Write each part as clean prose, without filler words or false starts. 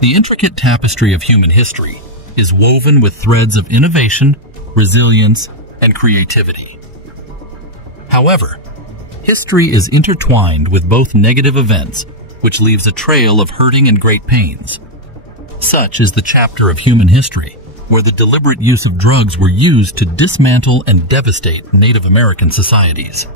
The intricate tapestry of human history is woven with threads of innovation, resilience, and creativity. However, history is intertwined with both negative events, which leaves a trail of hurting and great pains. Such is the chapter of human history, where the deliberate use of drugs were used to dismantle and devastate Native American societies.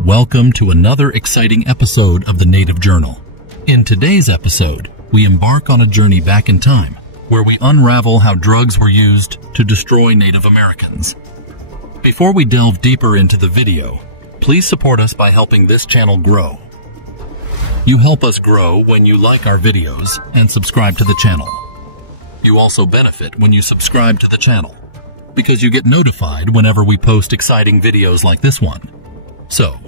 Welcome to another exciting episode of the Native Journal. In today's episode, we embark on a journey back in time, where we unravel how drugs were used to destroy Native Americans. Before we delve deeper into the video, please support us by helping this channel grow. You help us grow when you like our videos and subscribe to the channel. You also benefit when you subscribe to the channel, because you get notified whenever we post exciting videos like this one. So,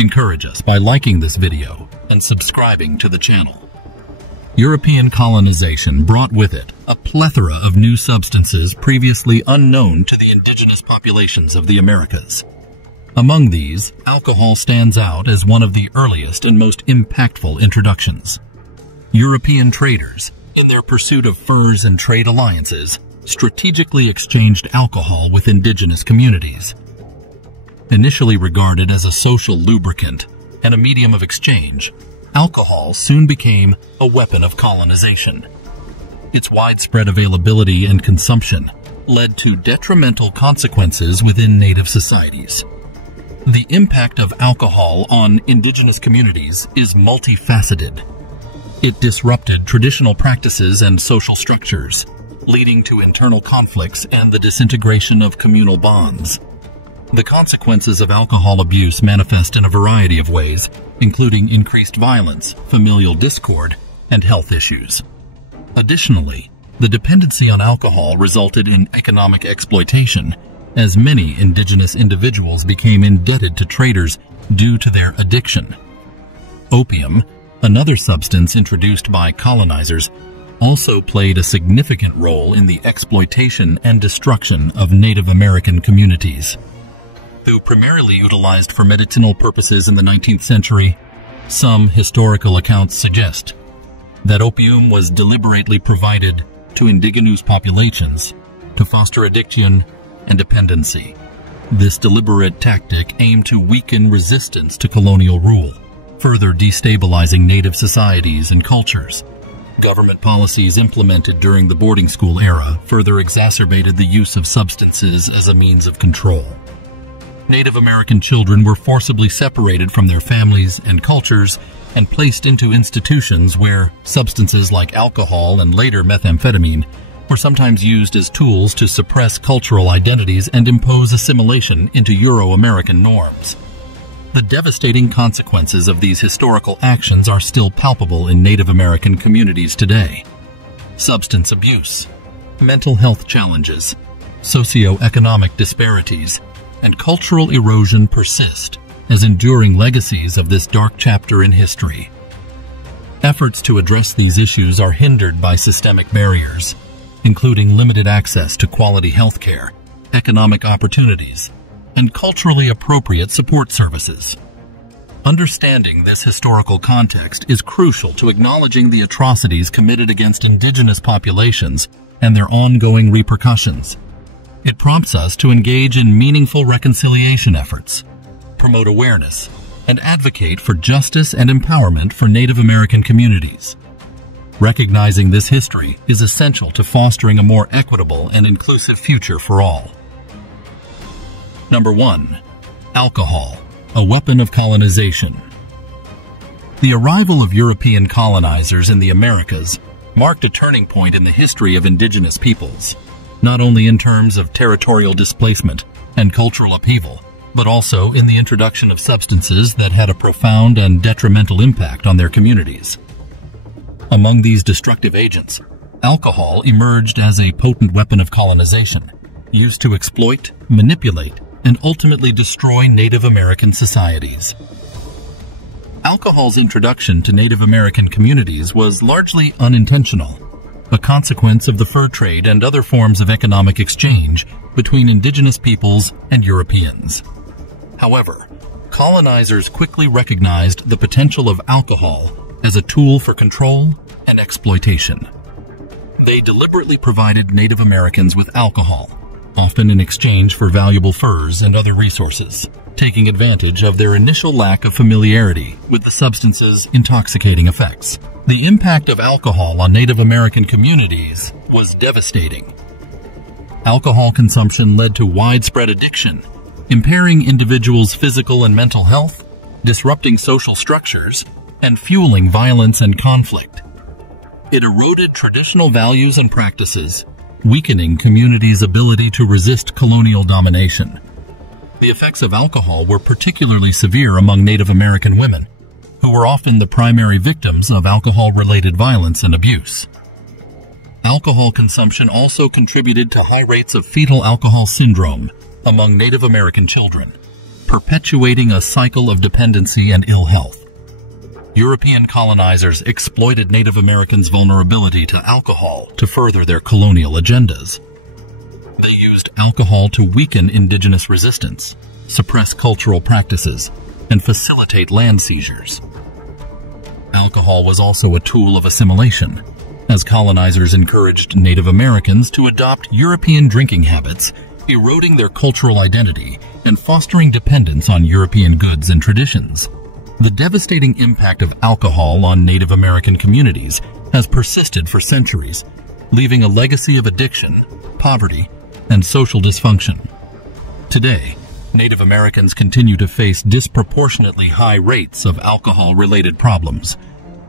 encourage us by liking this video and subscribing to the channel. European colonization brought with it a plethora of new substances previously unknown to the indigenous populations of the Americas. Among these, alcohol stands out as one of the earliest and most impactful introductions. European traders, in their pursuit of furs and trade alliances, strategically exchanged alcohol with indigenous communities. Initially regarded as a social lubricant and a medium of exchange, alcohol soon became a weapon of colonization. Its widespread availability and consumption led to detrimental consequences within Native societies. The impact of alcohol on indigenous communities is multifaceted. It disrupted traditional practices and social structures, leading to internal conflicts and the disintegration of communal bonds. The consequences of alcohol abuse manifest in a variety of ways, including increased violence, familial discord, and health issues. Additionally, the dependency on alcohol resulted in economic exploitation, as many indigenous individuals became indebted to traders due to their addiction. Opium, another substance introduced by colonizers, also played a significant role in the exploitation and destruction of Native American communities. Though primarily utilized for medicinal purposes in the 19th century, some historical accounts suggest that opium was deliberately provided to indigenous populations to foster addiction and dependency. This deliberate tactic aimed to weaken resistance to colonial rule, further destabilizing Native societies and cultures. Government policies implemented during the boarding school era further exacerbated the use of substances as a means of control. Native American children were forcibly separated from their families and cultures and placed into institutions where substances like alcohol and later methamphetamine were sometimes used as tools to suppress cultural identities and impose assimilation into Euro-American norms. The devastating consequences of these historical actions are still palpable in Native American communities today. Substance abuse, mental health challenges, socioeconomic disparities, and cultural erosion persist as enduring legacies of this dark chapter in history. Efforts to address these issues are hindered by systemic barriers, including limited access to quality health care, economic opportunities, and culturally appropriate support services. Understanding this historical context is crucial to acknowledging the atrocities committed against indigenous populations and their ongoing repercussions. It prompts us to engage in meaningful reconciliation efforts, promote awareness, and advocate for justice and empowerment for Native American communities. Recognizing this history is essential to fostering a more equitable and inclusive future for all. Number 1. Alcohol, a weapon of colonization. The arrival of European colonizers in the Americas marked a turning point in the history of indigenous peoples, not only in terms of territorial displacement and cultural upheaval, but also in the introduction of substances that had a profound and detrimental impact on their communities. Among these destructive agents, alcohol emerged as a potent weapon of colonization, used to exploit, manipulate, and ultimately destroy Native American societies. Alcohol's introduction to Native American communities was largely unintentional, a consequence of the fur trade and other forms of economic exchange between indigenous peoples and Europeans. However, colonizers quickly recognized the potential of alcohol as a tool for control and exploitation. They deliberately provided Native Americans with alcohol, often in exchange for valuable furs and other resources, taking advantage of their initial lack of familiarity with the substance's intoxicating effects. The impact of alcohol on Native American communities was devastating. Alcohol consumption led to widespread addiction, impairing individuals' physical and mental health, disrupting social structures, and fueling violence and conflict. It eroded traditional values and practices, weakening communities' ability to resist colonial domination. The effects of alcohol were particularly severe among Native American women, who were often the primary victims of alcohol-related violence and abuse. Alcohol consumption also contributed to high rates of fetal alcohol syndrome among Native American children, perpetuating a cycle of dependency and ill health. European colonizers exploited Native Americans' vulnerability to alcohol to further their colonial agendas. They used alcohol to weaken indigenous resistance, suppress cultural practices, and facilitate land seizures. Alcohol was also a tool of assimilation, as colonizers encouraged Native Americans to adopt European drinking habits, eroding their cultural identity and fostering dependence on European goods and traditions. The devastating impact of alcohol on Native American communities has persisted for centuries, leaving a legacy of addiction, poverty, and social dysfunction. Today, Native Americans continue to face disproportionately high rates of alcohol-related problems,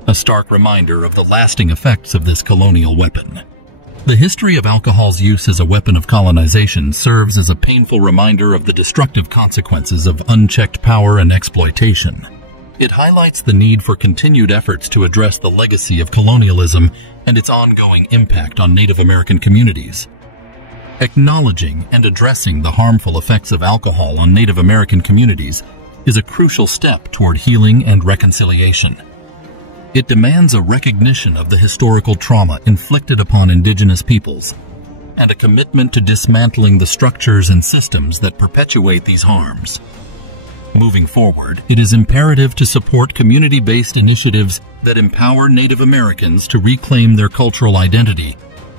a stark reminder of the lasting effects of this colonial weapon. The history of alcohol's use as a weapon of colonization serves as a painful reminder of the destructive consequences of unchecked power and exploitation. It highlights the need for continued efforts to address the legacy of colonialism and its ongoing impact on Native American communities. Acknowledging and addressing the harmful effects of alcohol on Native American communities is a crucial step toward healing and reconciliation. It demands a recognition of the historical trauma inflicted upon indigenous peoples and a commitment to dismantling the structures and systems that perpetuate these harms. Moving forward, it is imperative to support community-based initiatives that empower Native Americans to reclaim their cultural identity,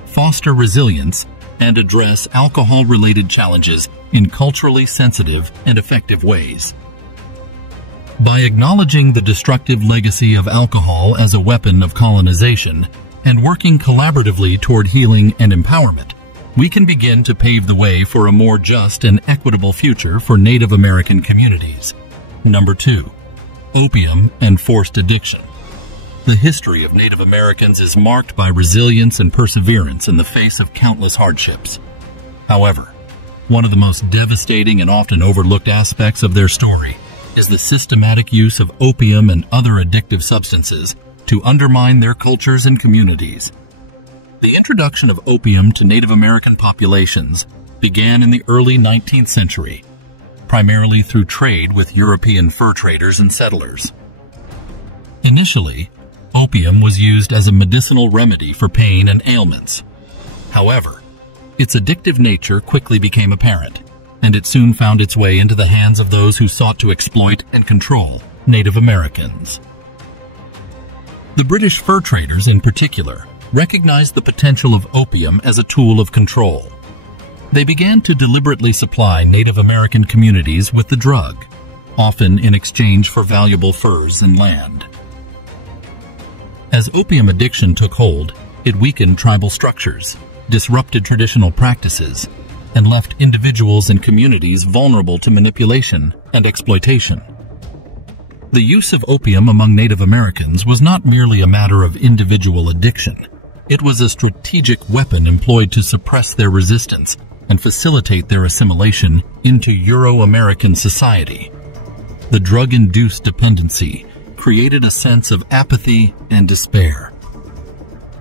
foster resilience, and address alcohol-related challenges in culturally sensitive and effective ways. By acknowledging the destructive legacy of alcohol as a weapon of colonization and working collaboratively toward healing and empowerment, we can begin to pave the way for a more just and equitable future for Native American communities. Number 2. Opium and forced addiction. The history of Native Americans is marked by resilience and perseverance in the face of countless hardships. However, one of the most devastating and often overlooked aspects of their story is the systematic use of opium and other addictive substances to undermine their cultures and communities. The introduction of opium to Native American populations began in the early 19th century, primarily through trade with European fur traders and settlers. Initially, opium was used as a medicinal remedy for pain and ailments. However, its addictive nature quickly became apparent, and it soon found its way into the hands of those who sought to exploit and control Native Americans. The British fur traders, in particular, recognized the potential of opium as a tool of control. They began to deliberately supply Native American communities with the drug, often in exchange for valuable furs and land. As opium addiction took hold, it weakened tribal structures, disrupted traditional practices, and left individuals and communities vulnerable to manipulation and exploitation. The use of opium among Native Americans was not merely a matter of individual addiction. It was a strategic weapon employed to suppress their resistance and facilitate their assimilation into Euro-American society. The drug-induced dependency created a sense of apathy and despair,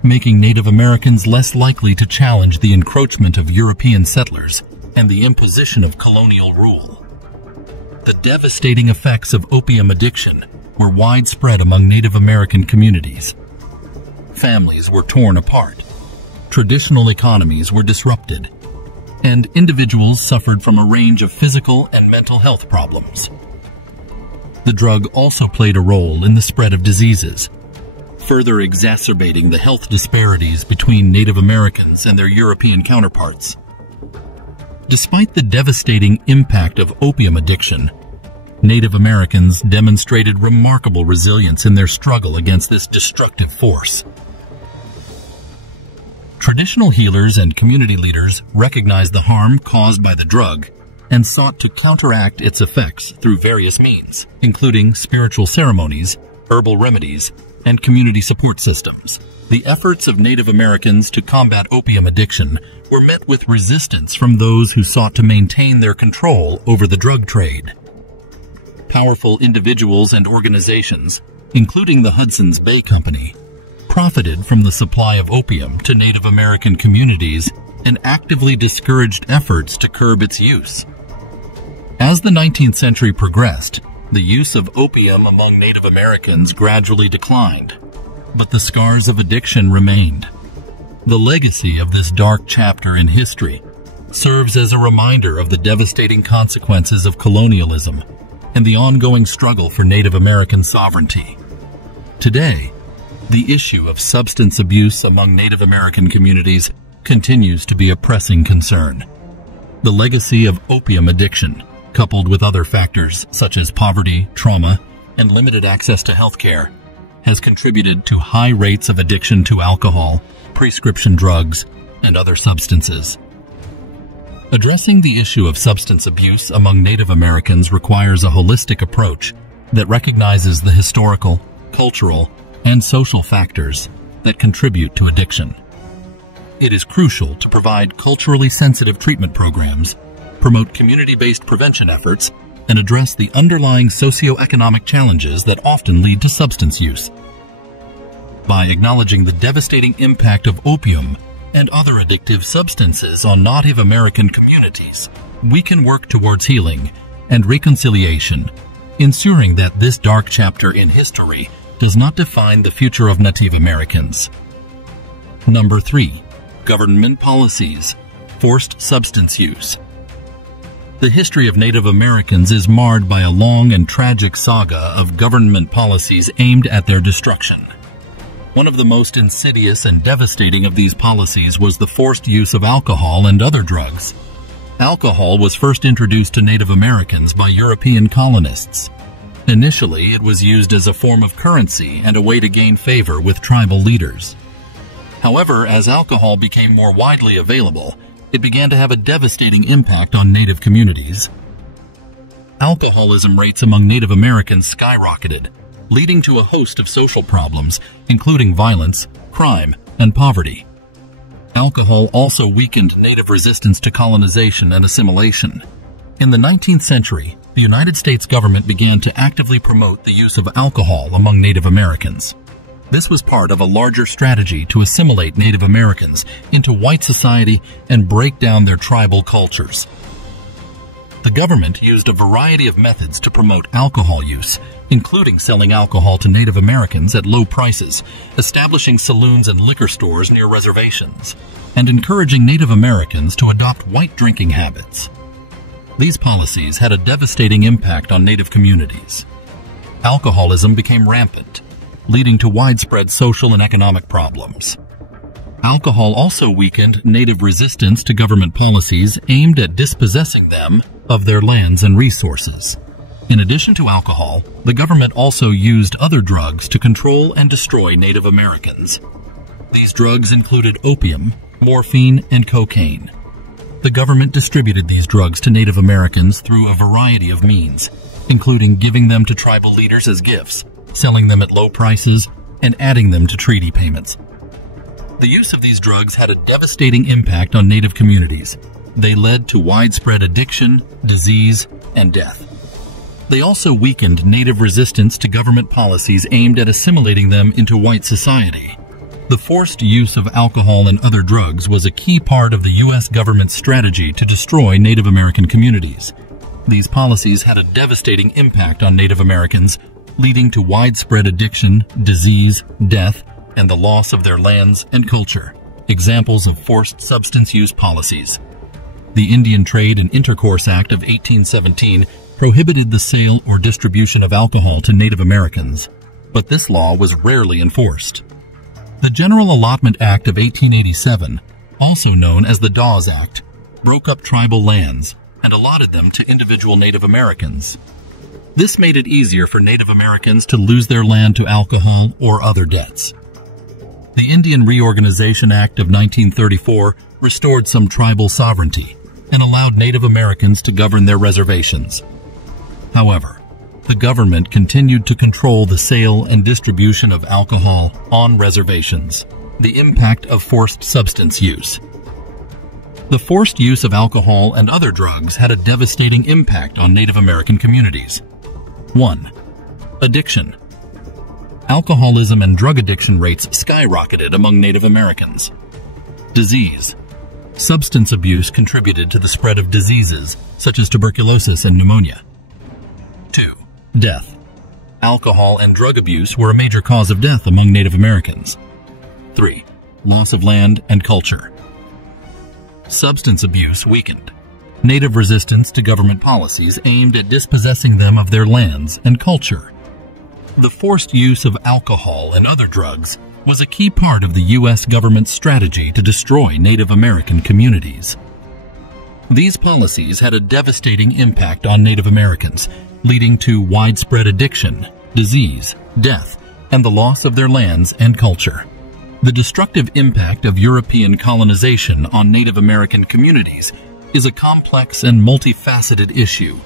making Native Americans less likely to challenge the encroachment of European settlers and the imposition of colonial rule. The devastating effects of opium addiction were widespread among Native American communities. Families were torn apart, traditional economies were disrupted, and individuals suffered from a range of physical and mental health problems. The drug also played a role in the spread of diseases, further exacerbating the health disparities between Native Americans and their European counterparts. Despite the devastating impact of opium addiction, Native Americans demonstrated remarkable resilience in their struggle against this destructive force. Traditional healers and community leaders recognized the harm caused by the drug and sought to counteract its effects through various means, including spiritual ceremonies, herbal remedies, and community support systems. The efforts of Native Americans to combat opium addiction were met with resistance from those who sought to maintain their control over the drug trade. Powerful individuals and organizations, including the Hudson's Bay Company, profited from the supply of opium to Native American communities and actively discouraged efforts to curb its use. As the 19th century progressed, the use of opium among Native Americans gradually declined, but the scars of addiction remained. The legacy of this dark chapter in history serves as a reminder of the devastating consequences of colonialism and the ongoing struggle for Native American sovereignty. Today, the issue of substance abuse among Native American communities continues to be a pressing concern. The legacy of opium addiction, coupled with other factors such as poverty, trauma, and limited access to health care, has contributed to high rates of addiction to alcohol, prescription drugs, and other substances. Addressing the issue of substance abuse among Native Americans requires a holistic approach that recognizes the historical, cultural, and social factors that contribute to addiction. It is crucial to provide culturally sensitive treatment programs, promote community-based prevention efforts, and address the underlying socioeconomic challenges that often lead to substance use. By acknowledging the devastating impact of opium and other addictive substances on Native American communities, we can work towards healing and reconciliation, ensuring that this dark chapter in history does not define the future of Native Americans. Number 3. Government policies. Forced substance use. The history of Native Americans is marred by a long and tragic saga of government policies aimed at their destruction. One of the most insidious and devastating of these policies was the forced use of alcohol and other drugs. Alcohol was first introduced to Native Americans by European colonists. Initially, it was used as a form of currency and a way to gain favor with tribal leaders. However, as alcohol became more widely available, it began to have a devastating impact on Native communities. Alcoholism rates among Native Americans skyrocketed, leading to a host of social problems, including violence, crime, and poverty. Alcohol also weakened Native resistance to colonization and assimilation. In the 19th century, the United States government began to actively promote the use of alcohol among Native Americans. This was part of a larger strategy to assimilate Native Americans into white society and break down their tribal cultures. The government used a variety of methods to promote alcohol use, including selling alcohol to Native Americans at low prices, establishing saloons and liquor stores near reservations, and encouraging Native Americans to adopt white drinking habits. These policies had a devastating impact on Native communities. Alcoholism became rampant, leading to widespread social and economic problems. Alcohol also weakened Native resistance to government policies aimed at dispossessing them of their lands and resources. In addition to alcohol, the government also used other drugs to control and destroy Native Americans. These drugs included opium, morphine, and cocaine. The government distributed these drugs to Native Americans through a variety of means, including giving them to tribal leaders as gifts, selling them at low prices, and adding them to treaty payments. The use of these drugs had a devastating impact on Native communities. They led to widespread addiction, disease, and death. They also weakened Native resistance to government policies aimed at assimilating them into white society. The forced use of alcohol and other drugs was a key part of the U.S. government's strategy to destroy Native American communities. These policies had a devastating impact on Native Americans, leading to widespread addiction, disease, death, and the loss of their lands and culture. Examples of forced substance use policies. The Indian Trade and Intercourse Act of 1817 prohibited the sale or distribution of alcohol to Native Americans. but this law was rarely enforced. The General Allotment Act of 1887, also known as the Dawes Act, broke up tribal lands and allotted them to individual Native Americans. This made it easier for Native Americans to lose their land to alcohol or other debts. The Indian Reorganization Act of 1934 restored some tribal sovereignty and allowed Native Americans to govern their reservations. However, the government continued to control the sale and distribution of alcohol on reservations. The impact of forced substance use. The forced use of alcohol and other drugs had a devastating impact on Native American communities. 1. Addiction. Alcoholism and drug addiction rates skyrocketed among Native Americans. Disease. Substance abuse contributed to the spread of diseases such as tuberculosis and pneumonia. 2. Death. Alcohol and drug abuse were a major cause of death among Native Americans. 3. Loss of land and culture. Substance abuse weakened Native resistance to government policies aimed at dispossessing them of their lands and culture. The forced use of alcohol and other drugs was a key part of the U.S. government's strategy to destroy Native American communities. These policies had a devastating impact on Native Americans, leading to widespread addiction, disease, death, and the loss of their lands and culture. The destructive impact of European colonization on Native American communities is a complex and multifaceted issue,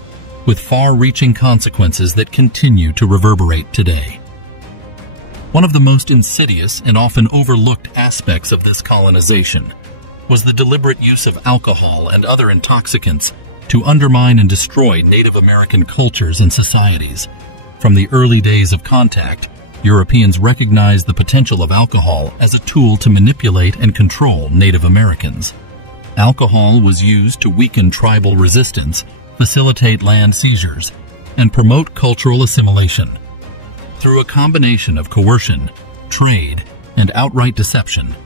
with far-reaching consequences that continue to reverberate today. One of the most insidious and often overlooked aspects of this colonization was the deliberate use of alcohol and other intoxicants to undermine and destroy Native American cultures and societies. From the early days of contact, Europeans recognized the potential of alcohol as a tool to manipulate and control Native Americans. Alcohol was used to weaken tribal resistance, facilitate land seizures, and promote cultural assimilation. Through a combination of coercion, trade, and outright deception,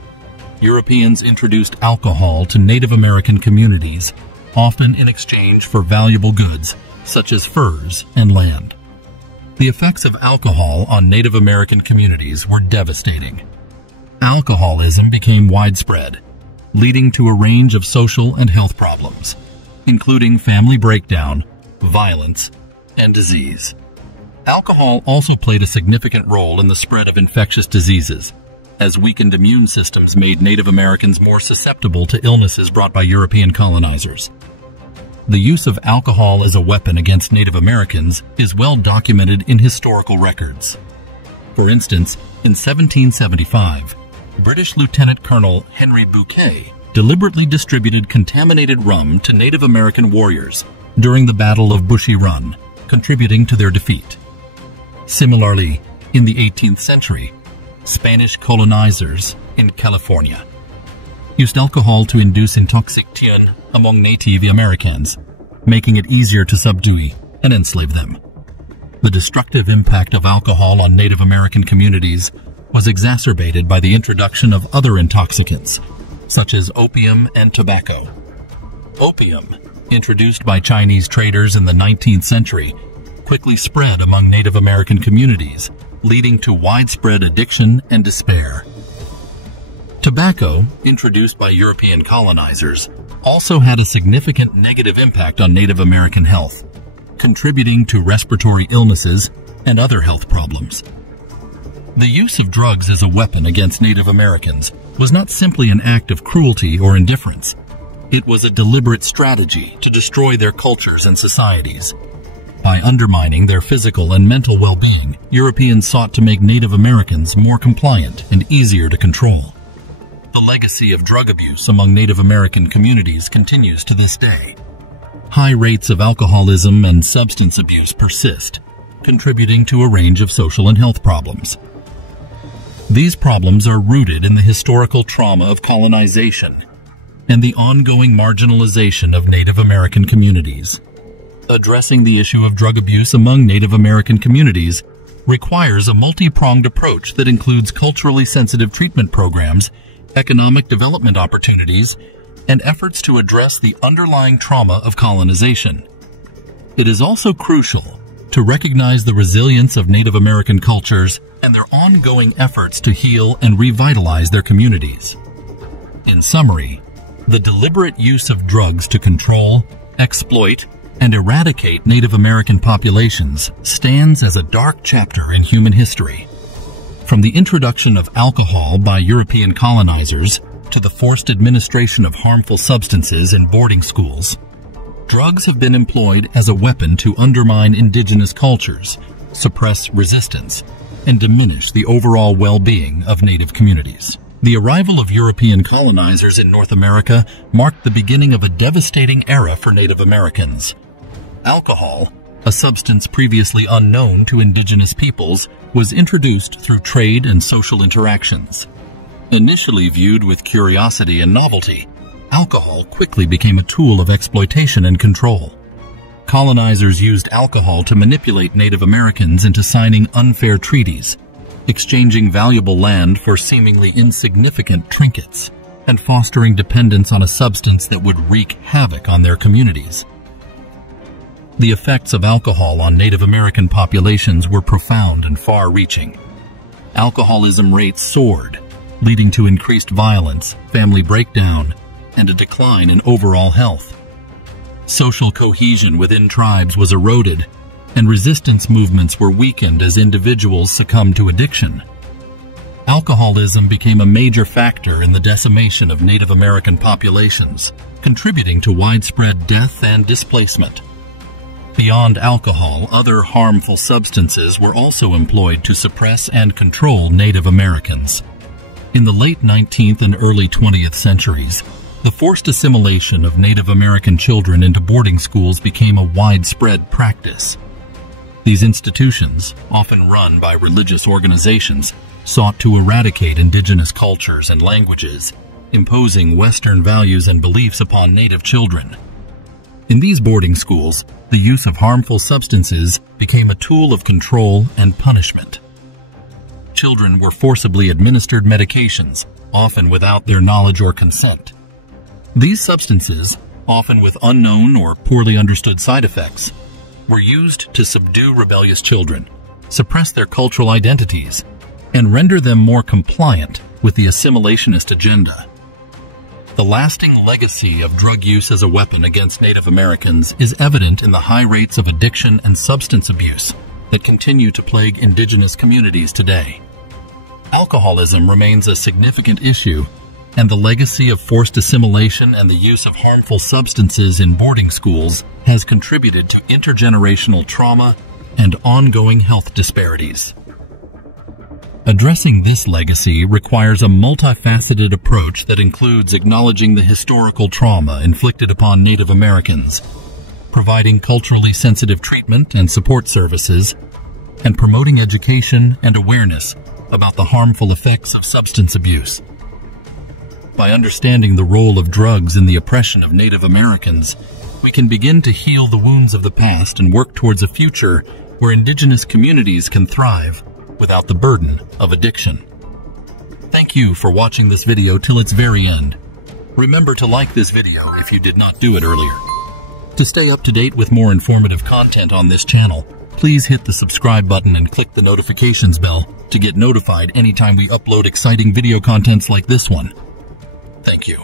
Europeans introduced alcohol to Native American communities, often in exchange for valuable goods such as furs and land. The effects of alcohol on Native American communities were devastating. Alcoholism became widespread, leading to a range of social and health problems, including family breakdown, violence, and disease. Alcohol also played a significant role in the spread of infectious diseases, as weakened immune systems made Native Americans more susceptible to illnesses brought by European colonizers. The use of alcohol as a weapon against Native Americans is well documented in historical records. For instance, in 1775, British Lieutenant Colonel Henry Bouquet deliberately distributed contaminated rum to Native American warriors during the Battle of Bushy Run, contributing to their defeat. Similarly, in the 18th century, Spanish colonizers in California used alcohol to induce intoxication among Native Americans, making it easier to subdue and enslave them. The destructive impact of alcohol on Native American communities was exacerbated by the introduction of other intoxicants, such as opium and tobacco. Opium, introduced by Chinese traders in the 19th century, quickly spread among Native American communities, leading to widespread addiction and despair. Tobacco, introduced by European colonizers, also had a significant negative impact on Native American health, contributing to respiratory illnesses and other health problems. The use of drugs as a weapon against Native Americans was not simply an act of cruelty or indifference. It was a deliberate strategy to destroy their cultures and societies. By undermining their physical and mental well-being, Europeans sought to make Native Americans more compliant and easier to control. The legacy of drug abuse among Native American communities continues to this day. High rates of alcoholism and substance abuse persist, contributing to a range of social and health problems. These problems are rooted in the historical trauma of colonization and the ongoing marginalization of Native American communities. Addressing the issue of drug abuse among Native American communities requires a multi-pronged approach that includes culturally sensitive treatment programs, economic development opportunities, and efforts to address the underlying trauma of colonization. It is also crucial to recognize the resilience of Native American cultures and their ongoing efforts to heal and revitalize their communities. In summary, the deliberate use of drugs to control, exploit, and eradicate Native American populations stands as a dark chapter in human history. From the introduction of alcohol by European colonizers to the forced administration of harmful substances in boarding schools, drugs have been employed as a weapon to undermine indigenous cultures, suppress resistance, and diminish the overall well-being of Native communities. The arrival of European colonizers in North America marked the beginning of a devastating era for Native Americans. Alcohol, a substance previously unknown to indigenous peoples, was introduced through trade and social interactions. Initially viewed with curiosity and novelty, alcohol quickly became a tool of exploitation and control. Colonizers used alcohol to manipulate Native Americans into signing unfair treaties, exchanging valuable land for seemingly insignificant trinkets, and fostering dependence on a substance that would wreak havoc on their communities. The effects of alcohol on Native American populations were profound and far-reaching. Alcoholism rates soared, leading to increased violence, family breakdown, and a decline in overall health. Social cohesion within tribes was eroded, and resistance movements were weakened as individuals succumbed to addiction. Alcoholism became a major factor in the decimation of Native American populations, contributing to widespread death and displacement. Beyond alcohol, other harmful substances were also employed to suppress and control Native Americans. In the late 19th and early 20th centuries, the forced assimilation of Native American children into boarding schools became a widespread practice. These institutions, often run by religious organizations, sought to eradicate indigenous cultures and languages, imposing Western values and beliefs upon Native children. In these boarding schools, the use of harmful substances became a tool of control and punishment. Children were forcibly administered medications, often without their knowledge or consent. These substances, often with unknown or poorly understood side effects, were used to subdue rebellious children, suppress their cultural identities, and render them more compliant with the assimilationist agenda. The lasting legacy of drug use as a weapon against Native Americans is evident in the high rates of addiction and substance abuse that continue to plague indigenous communities today. Alcoholism remains a significant issue, and the legacy of forced assimilation and the use of harmful substances in boarding schools has contributed to intergenerational trauma and ongoing health disparities. Addressing this legacy requires a multifaceted approach that includes acknowledging the historical trauma inflicted upon Native Americans, providing culturally sensitive treatment and support services, and promoting education and awareness about the harmful effects of substance abuse. By understanding the role of drugs in the oppression of Native Americans, we can begin to heal the wounds of the past and work towards a future where indigenous communities can thrive without the burden of addiction. Thank you for watching this video till its very end. Remember to like this video if you did not do it earlier. To stay up to date with more informative content on this channel, please hit the subscribe button and click the notifications bell to get notified anytime we upload exciting video contents like this one. Thank you.